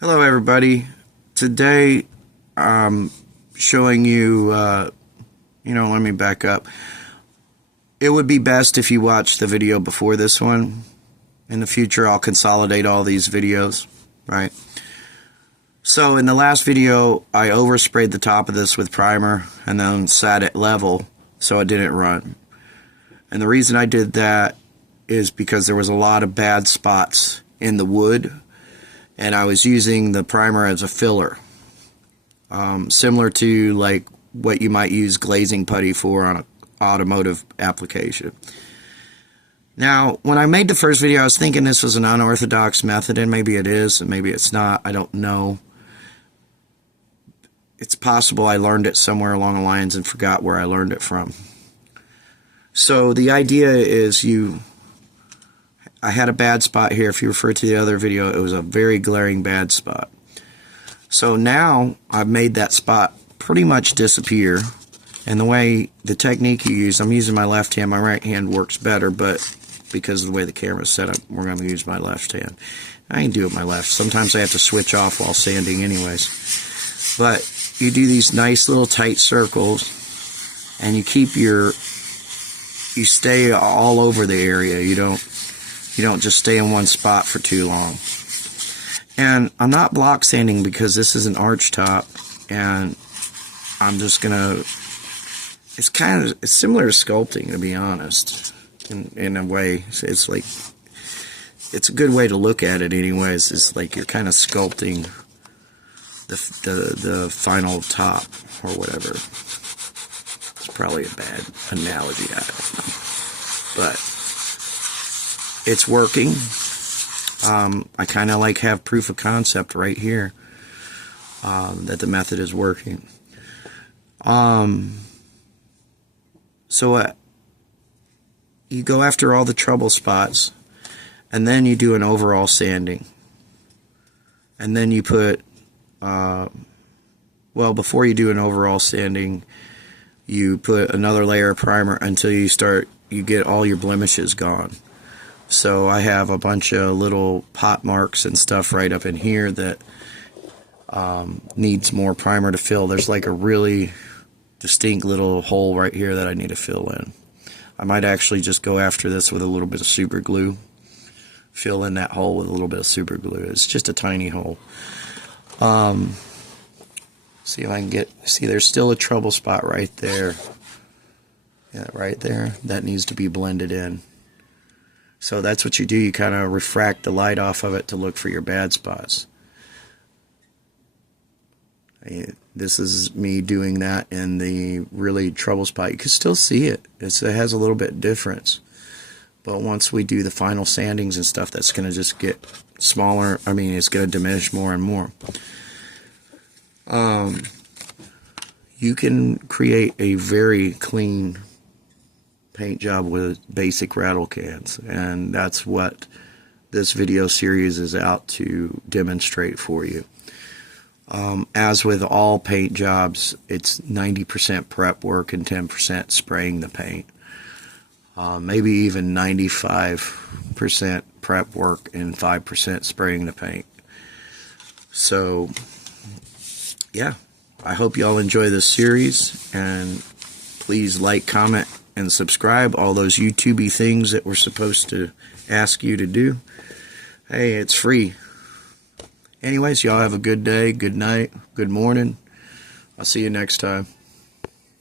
Hello everybody. Today I'm showing you, let me back up. It would be best if you watched the video before this one. In the future I'll consolidate all these videos, right? So in the last video I oversprayed the top of this with primer and then sat it level so it didn't run. And the reason I did that is because there was a lot of bad spots in the wood, and I was using the primer as a filler, similar to like what you might use glazing putty for on an automotive application. Now, when I made the first video, I was thinking this was an unorthodox method, and maybe it is, and maybe it's not. I don't know. It's possible I learned it somewhere along the lines and forgot where I learned it from. So the idea is I had a bad spot here. If you refer to the other video, it was a very glaring bad spot. So now I've made that spot pretty much disappear. And the way, the technique you use, I'm using my left hand. My right hand works better, but because of the way the camera's set up, we're going to use my left hand. I can do it with my left. Sometimes I have to switch off while sanding anyways. But you do these nice little tight circles, and you stay all over the area. You don't just stay in one spot for too long. And I'm not block sanding because this is an arch top, and I'm just gonna, it's similar to sculpting, to be honest, in a way. It's like, it's a good way to look at it anyways. It's like you're kind of sculpting the final top or whatever. It's probably a bad analogy, I don't know, but it's working. I kind of like have proof of concept right here that the method is working. So you go after all the trouble spots, and then you do an overall sanding, and then you put before you do an overall sanding, you put another layer of primer until you get all your blemishes gone. So I have a bunch of little pot marks and stuff right up in here that needs more primer to fill. There's like a really distinct little hole right here that I need to fill in. I might actually just go after this with a little bit of super glue. Fill in that hole with a little bit of super glue. It's just a tiny hole. See if I can see there's still a trouble spot right there. Yeah, right there. That needs to be blended in. So that's what you do. You kind of refract the light off of it to look for your bad spots. This is me doing that in the really trouble spot. You can still see it. It has a little bit difference. But once we do the final sandings and stuff, that's going to just get smaller. I mean, it's going to diminish more and more. You can create a very clean paint job with basic rattle cans, and that's what this video series is out to demonstrate for you. As with all paint jobs, it's 90% prep work and 10% spraying the paint. Maybe even 95% prep work and 5% spraying the paint. So yeah, I hope y'all enjoy this series, and please like, comment, and subscribe, all those YouTube-y things that we're supposed to ask you to do. Hey, it's free. Anyways, y'all have a good day, good night, good morning. I'll see you next time.